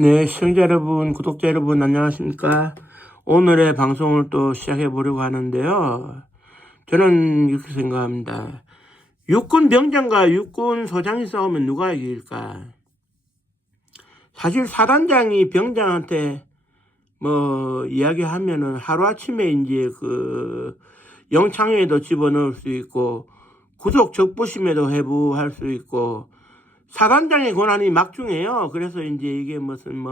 네, 시청자 여러분, 구독자 여러분, 안녕하십니까? 오늘의 방송을 또 시작해 보려고 하는데요. 저는 이렇게 생각합니다. 육군 병장과 육군 소장이 싸우면 누가 이길까? 사실 사단장이 병장한테 이야기하면은 하루아침에 이제 영창에도 집어넣을 수 있고, 구속 적부심에도 회부할 수 있고, 사단장의 권한이 막중해요. 그래서 이제 이게 무슨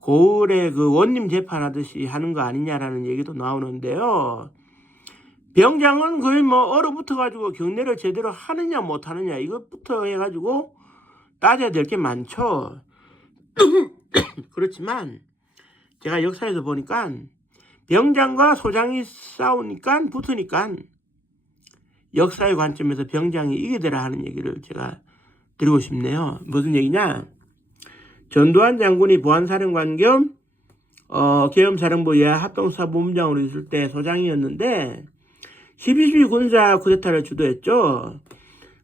고을에 원님 재판하듯이 하는 거 아니냐라는 얘기도 나오는데요. 병장은 거의 얼어붙어가지고 경례를 제대로 하느냐 못하느냐 이것부터 해가지고 따져야 될 게 많죠. 그렇지만 제가 역사에서 보니까 병장과 소장이 싸우니까 붙으니까 역사의 관점에서 병장이 이기더라 하는 얘기를 제가 드리고 싶네요. 무슨 얘기냐? 전두환 장군이 보안사령관 겸 계엄사령부 예하합동사본부장으로 있을 때 소장이었는데 12.12 군사 쿠데타를 주도했죠.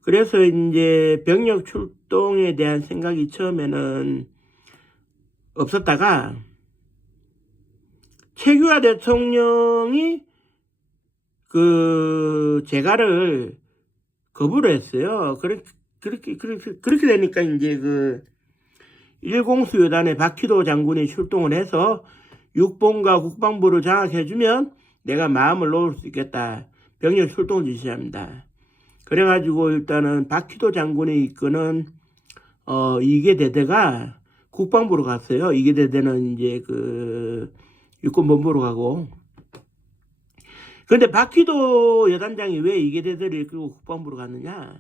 그래서 이제 병력 출동에 대한 생각이 처음에는 없었다가 최규하 대통령이 재가를 거부를 했어요. 그렇게 되니까 이제 일공수여단의 박희도 장군이 출동을 해서 육본과 국방부를 장악해주면 내가 마음을 놓을 수 있겠다. 병력 출동을 지시합니다. 그래가지고 일단은 박희도 장군이 이끄는 이계대대가 국방부로 갔어요. 이계대대는 이제 육군본부로 가고. 그런데 박희도 여단장이 왜 이계대대를 이끌고 국방부로 갔느냐?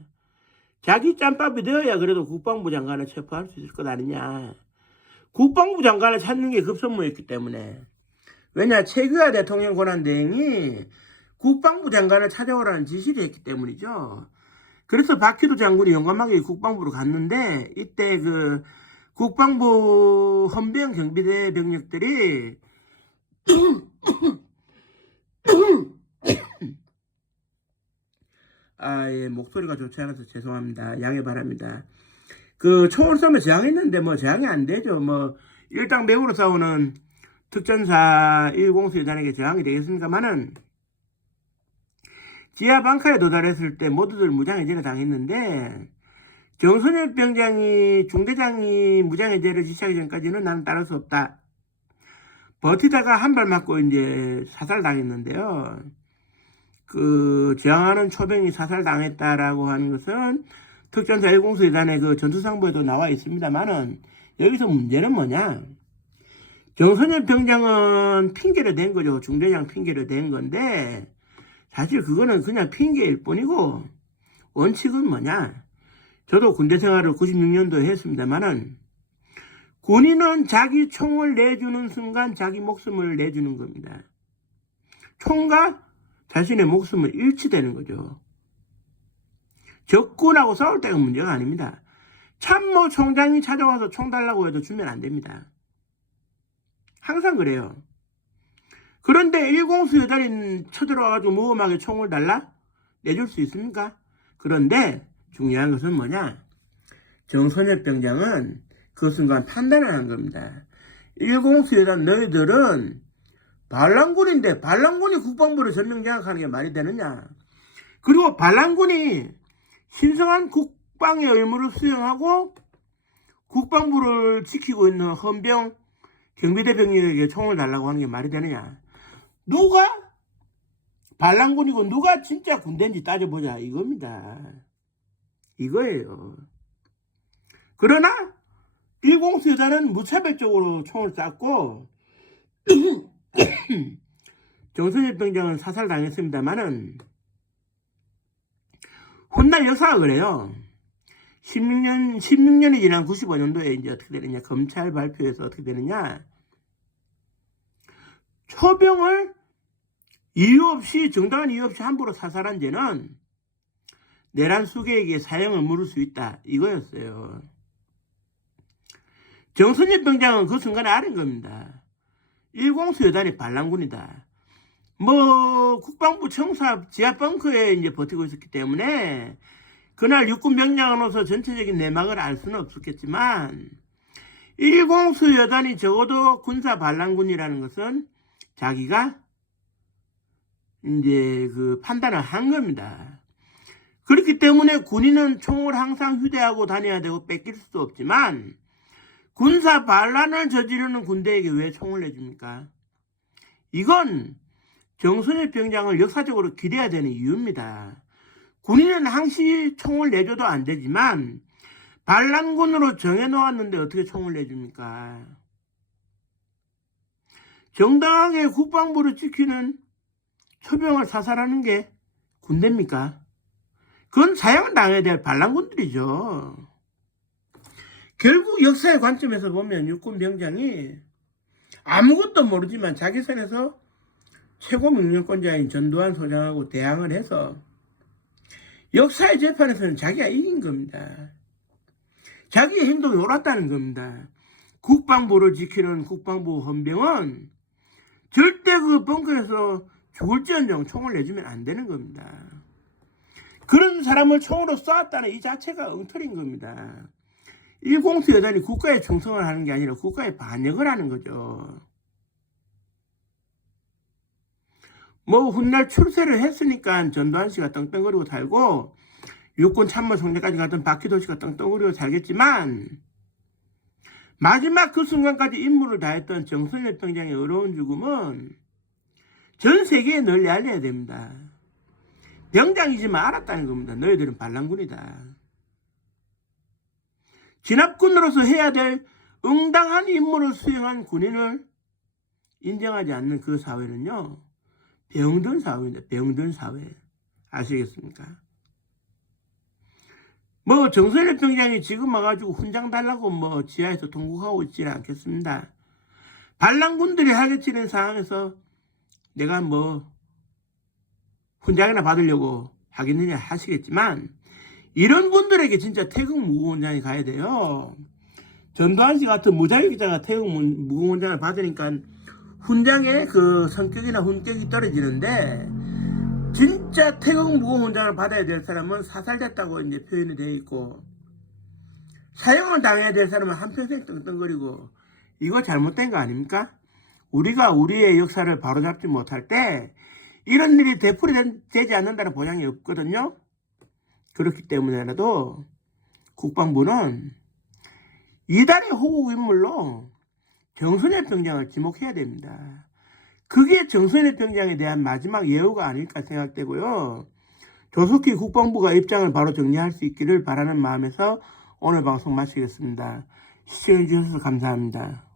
자기 짬밥이 되어야 그래도 국방부 장관을 체포할 수 있을 것 아니냐. 국방부 장관을 찾는 게 급선무였기 때문에. 왜냐, 최규하 대통령 권한대행이 국방부 장관을 찾아오라는 지시를 했기 때문이죠. 그래서 박희도 장군이 용감하게 국방부로 갔는데 이때 국방부 헌병 경비대 병력들이 예, 목소리가 좋지 않아서 죄송합니다. 양해 바랍니다. 총을 쏘면 저항했는데 저항이 안 되죠. 일당백으로 싸우는 특전사 1공수여단에게 저항이 되겠습니까만은 지하 방카에 도달했을 때 모두들 무장해제를 당했는데 정선엽 병장이 중대장이 무장해제를 지시하기 전까지는 나는 따를 수 없다. 버티다가 한 발 맞고 이제 사살당했는데요. 저항하는 초병이 사살당했다라고 하는 것은 특전사 1공수여단의 전투상부에도 나와 있습니다만은 여기서 문제는 뭐냐? 정선엽 병장은 핑계를 댄 거죠. 중대장 핑계를 댄 건데 사실 그거는 그냥 핑계일 뿐이고 원칙은 뭐냐? 저도 군대 생활을 96년도에 했습니다만은 군인은 자기 총을 내주는 순간 자기 목숨을 내주는 겁니다. 총과 자신의 목숨을 일치되는 거죠. 적군하고 싸울 때가 문제가 아닙니다. 참모 총장이 찾아와서 총 달라고 해도 주면 안 됩니다. 항상 그래요. 그런데 일공수여단이 쳐들어와가지고 무엄하게 총을 달라? 내줄 수 있습니까? 그런데 중요한 것은 뭐냐? 정선엽 병장은 그 순간 판단을 한 겁니다. 일공수여단 너희들은 반란군인데 반란군이 국방부를 전면 장악하는 게 말이 되느냐? 그리고 반란군이 신성한 국방의 의무를 수행하고 국방부를 지키고 있는 헌병 경비대 병력에게 총을 달라고 하는 게 말이 되느냐? 누가 반란군이고 누가 진짜 군대인지 따져보자 이겁니다. 이거예요. 그러나 일공수여단은 무차별적으로 총을 쐈고 정선엽 병장은 사살당했습니다만은 훗날 역사가 그래요. 16년이 지난 95년도에 이제 어떻게 되느냐. 검찰 발표에서 어떻게 되느냐. 초병을 정당한 이유 없이 함부로 사살한 죄는 내란 수괴에게 사형을 물을 수 있다. 이거였어요. 정선엽 병장은 그 순간에 알은 겁니다. 일공수여단이 반란군이다. 국방부 청사 지하 벙커에 이제 버티고 있었기 때문에 그날 육군 병장으로서 전체적인 내막을 알 수는 없었겠지만 일공수 여단이 적어도 군사 반란군이라는 것은 자기가 이제 그 판단을 한 겁니다. 그렇기 때문에 군인은 총을 항상 휴대하고 다녀야 되고 뺏길 수도 없지만 군사 반란을 저지르는 군대에게 왜 총을 내줍니까? 이건 정선엽 병장을 역사적으로 기대해야 되는 이유입니다. 군인은 항시 총을 내줘도 안 되지만 반란군으로 정해놓았는데 어떻게 총을 내줍니까? 정당하게 국방부를 지키는 초병을 사살하는 게 군대입니까? 그건 사형을 당해야 될 반란군들이죠. 결국 역사의 관점에서 보면 육군 병장이 아무것도 모르지만 자기 선에서 최고 명령권자인 전두환 소장하고 대항을 해서 역사의 재판에서는 자기가 이긴 겁니다. 자기의 행동이 옳았다는 겁니다. 국방부를 지키는 국방부 헌병은 절대 그 벙커에서 죽을지언정 총을 내주면 안 되는 겁니다. 그런 사람을 총으로 쏘았다는 이 자체가 엉터리인 겁니다. 일공수 여단이 국가에 충성을 하는 게 아니라 국가에 반역을 하는 거죠. 뭐 훗날 출세를 했으니까 전두환 씨가 떵떵거리고 살고 육군 참모총장까지 갔던 박희도 씨가 떵떵거리고 살겠지만 마지막 그 순간까지 임무를 다했던 정선엽 병장의 어려운 죽음은 전 세계에 널리 알려야 됩니다. 병장이지만 알았다는 겁니다. 너희들은 반란군이다. 진압군으로서 해야 될 응당한 임무를 수행한 군인을 인정하지 않는 그 사회는요, 병든 사회입니다. 병든 사회. 아시겠습니까? 뭐 정선엽 병장이 지금 와가지고 훈장 달라고 뭐 지하에서 통곡하고 있지는 않겠습니다. 반란군들이 하객치는 상황에서 내가 뭐 훈장이나 받으려고 하겠느냐 하시겠지만 이런 분들에게 진짜 태극 무공훈장이 가야 돼요. 전두환 씨 같은 무자유 기자가 태극 무공훈장을 받으니까 훈장의 그 성격이나 훈격이 떨어지는데 진짜 태극 무공훈장을 받아야 될 사람은 사살됐다고 이제 표현이 되어 있고 사형을 당해야 될 사람은 한평생 떵떵거리고 이거 잘못된 거 아닙니까? 우리가 우리의 역사를 바로잡지 못할 때 이런 일이 되풀이되지 않는다는 보장이 없거든요. 그렇기 때문에라도 국방부는 이달의 호국 인물로 정선엽 병장을 지목해야 됩니다. 그게 정선엽 병장에 대한 마지막 예우가 아닐까 생각되고요. 조속히 국방부가 입장을 바로 정리할 수 있기를 바라는 마음에서 오늘 방송 마치겠습니다. 시청해 주셔서 감사합니다.